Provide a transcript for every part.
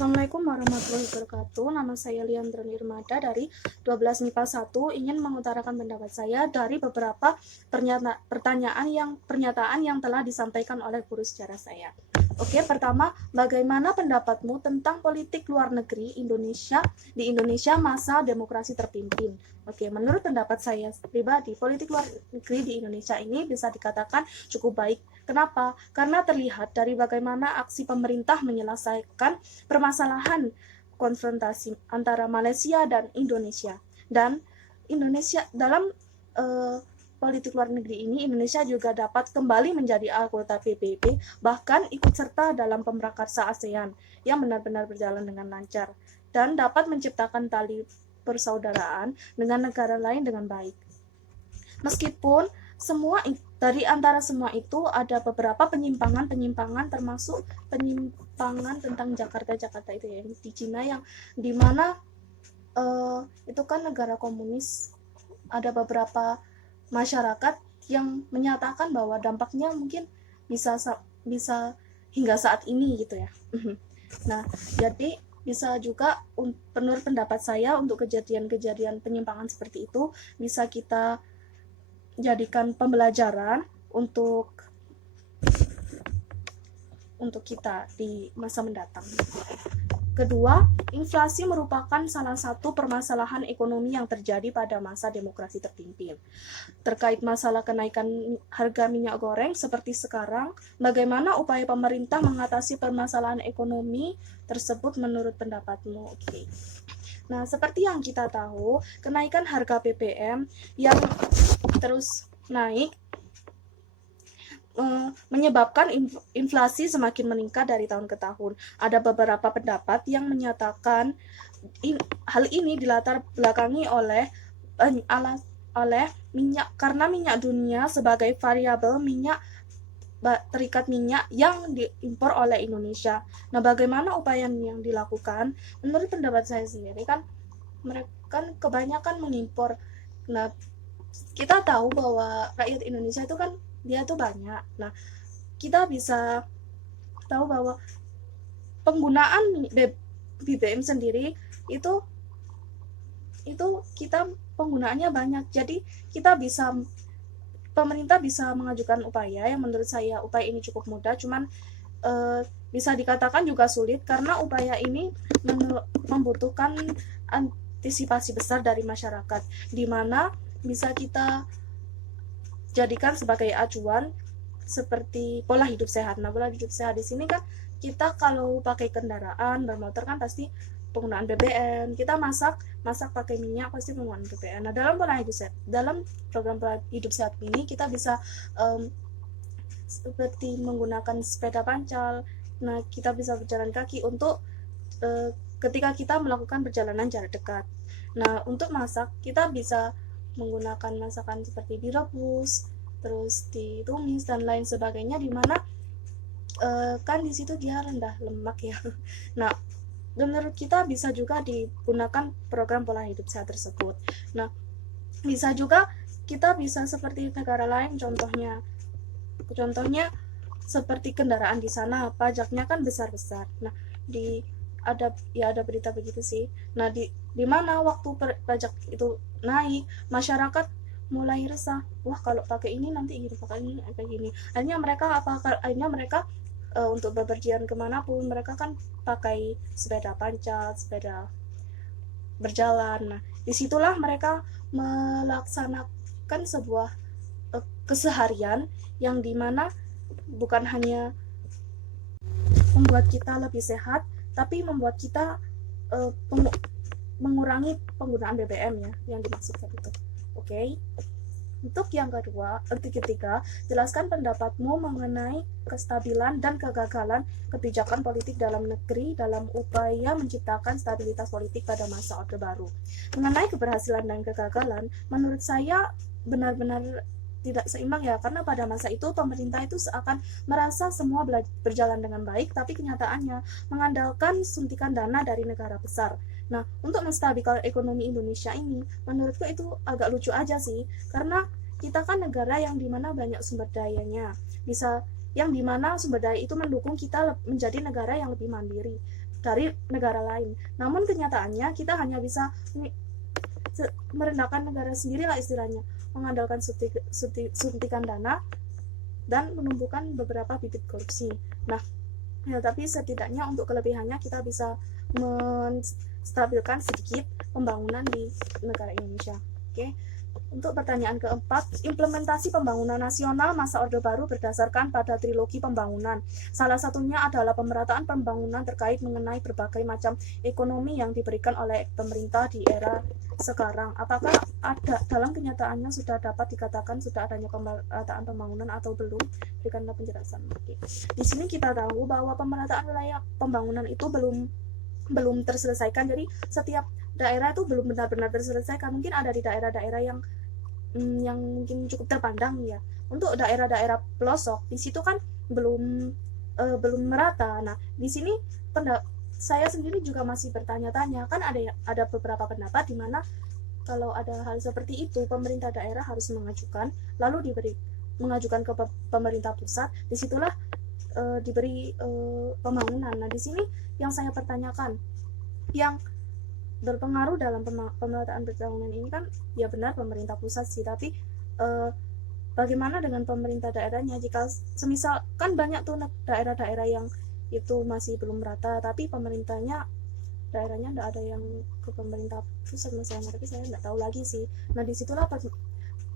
Assalamualaikum warahmatullahi wabarakatuh. Nama saya Liandra Nirmada dari 12 MIPA 1, ingin mengutarakan pendapat saya dari beberapa pernyataan yang telah disampaikan oleh guru sejarah saya. Oke, pertama, bagaimana pendapatmu tentang politik luar negeri di Indonesia masa demokrasi terpimpin? Oke, menurut pendapat saya pribadi, politik luar negeri di Indonesia ini bisa dikatakan cukup baik. Kenapa? Karena terlihat dari bagaimana aksi pemerintah menyelesaikan permasalahan konfrontasi antara Malaysia dan Indonesia. Dan Indonesia dalam politik luar negeri ini, Indonesia juga dapat kembali menjadi anggota PBB, bahkan ikut serta dalam pemrakarsa ASEAN yang benar-benar berjalan dengan lancar dan dapat menciptakan tali persaudaraan dengan negara lain dengan baik. Meskipun dari antara semua itu ada beberapa penyimpangan termasuk penyimpangan tentang Jakarta itu ya, di Cina, yang dimana itu kan negara komunis. Ada beberapa masyarakat yang menyatakan bahwa dampaknya mungkin bisa hingga saat ini gitu ya. Nah, jadi bisa juga menurut pendapat saya untuk kejadian-kejadian penyimpangan seperti itu bisa kita jadikan pembelajaran untuk kita di masa mendatang. Kedua, inflasi merupakan salah satu permasalahan ekonomi yang terjadi pada masa demokrasi terpimpin. Terkait masalah kenaikan harga minyak goreng seperti sekarang, bagaimana upaya pemerintah mengatasi permasalahan ekonomi tersebut menurut pendapatmu? Oke. Nah, seperti yang kita tahu, kenaikan harga BBM yang terus naik menyebabkan inflasi semakin meningkat dari tahun ke tahun. Ada beberapa pendapat yang menyatakan hal ini dilatar belakangi oleh minyak, karena minyak dunia sebagai variabel terikat minyak yang diimpor oleh Indonesia. Nah, bagaimana upaya yang dilakukan? Menurut pendapat saya sendiri kan mereka kan kebanyakan mengimpor. Nah, kita tahu bahwa rakyat Indonesia itu kan dia tuh banyak. Nah, kita bisa tahu bahwa penggunaan BBM sendiri itu kita penggunaannya banyak. Jadi pemerintah bisa mengajukan upaya yang menurut saya upaya ini cukup mudah, cuman bisa dikatakan juga sulit karena upaya ini membutuhkan antisipasi besar dari masyarakat, di mana bisa kita jadikan sebagai acuan seperti pola hidup sehat. Nah, pola hidup sehat di sini kan kita kalau pakai kendaraan bermotor kan pasti penggunaan BBM, kita masak pakai minyak pasti penggunaan BBM. Nah, dalam program pola hidup sehat ini kita bisa seperti menggunakan sepeda pancal. Nah, kita bisa berjalan kaki untuk ketika kita melakukan perjalanan jarak dekat. Nah, untuk masak kita bisa menggunakan masakan seperti direbus, terus ditumis dan lain sebagainya, dimana kan di situ dia rendah lemak ya. Nah, menurut kita bisa juga digunakan program pola hidup sehat tersebut. Nah, bisa juga kita bisa seperti negara lain, contohnya seperti kendaraan di sana pajaknya kan besar-besar. Nah, ada berita begitu sih. Nah, di mana waktu pajak itu naik, masyarakat mulai resah. Wah, kalau pakai ini nanti gini, pakai ini kayak gini. Akhirnya mereka untuk bepergian kemanapun mereka kan pakai sepeda pancal, sepeda berjalan. Nah, disitulah mereka melaksanakan sebuah keseharian yang dimana bukan hanya membuat kita lebih sehat, tapi membuat kita mengurangi penggunaan BBM ya, yang dimaksudkan itu. Oke. Untuk yang ketiga, jelaskan pendapatmu mengenai kestabilan dan kegagalan kebijakan politik dalam negeri dalam upaya menciptakan stabilitas politik pada masa Orde Baru. Mengenai keberhasilan dan kegagalan, menurut saya benar-benar tidak seimbang ya, karena pada masa itu pemerintah itu seakan merasa semua berjalan dengan baik, tapi kenyataannya mengandalkan suntikan dana dari negara besar. Nah, untuk menstabilkan ekonomi Indonesia ini, menurutku itu agak lucu aja sih, karena kita kan negara yang dimana banyak sumber dayanya, yang dimana sumber daya itu mendukung kita menjadi negara yang lebih mandiri. dari negara lain. Namun kenyataannya kita hanya bisa merendahkan negara sendiri lah istilahnya, mengandalkan suntikan dana dan menumbuhkan beberapa bibit korupsi. Nah, ya, tapi setidaknya untuk kelebihannya kita bisa menstabilkan sedikit pembangunan di negara Indonesia. Oke. Untuk pertanyaan keempat, implementasi pembangunan nasional masa Orde Baru berdasarkan pada trilogi pembangunan. Salah satunya adalah pemerataan pembangunan terkait mengenai berbagai macam ekonomi yang diberikan oleh pemerintah di era sekarang. Apakah ada dalam kenyataannya sudah dapat dikatakan sudah adanya pemerataan pembangunan atau belum? Berikanlah penjelasan. Oke. Di sini kita tahu bahwa pemerataan wilayah pembangunan itu belum terselesaikan. Jadi setiap daerah itu belum benar-benar terselesaikan. Mungkin ada di daerah-daerah yang mungkin cukup terpandang ya. Untuk daerah-daerah pelosok di situ kan belum merata. Nah, di sini saya sendiri juga masih bertanya-tanya, kan ada beberapa pendapat di mana kalau ada hal seperti itu pemerintah daerah harus mengajukan, lalu mengajukan ke pemerintah pusat, disitulah diberi pembangunan. Nah, di sini yang saya pertanyakan, yang berpengaruh dalam pemerataan pembangunan ini kan ya benar pemerintah pusat sih, tapi bagaimana dengan pemerintah daerahnya? Jika semisal kan banyak tuh daerah-daerah yang itu masih belum merata, tapi daerahnya tidak ada yang ke pemerintah pusat misalnya, tapi saya nggak tahu lagi sih. Nah, disitulah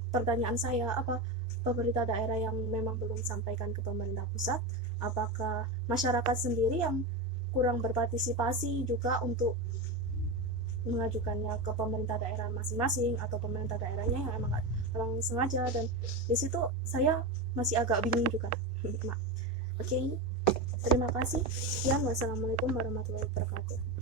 pertanyaan saya, apa pemerintah daerah yang memang belum sampaikan ke pemerintah pusat, apakah masyarakat sendiri yang kurang berpartisipasi juga untuk mengajukannya ke pemerintah daerah masing-masing, atau pemerintah daerahnya yang emang sengaja, dan di situ saya masih agak bingung juga. Oke, terima kasih. Wassalamualaikum warahmatullahi wabarakatuh.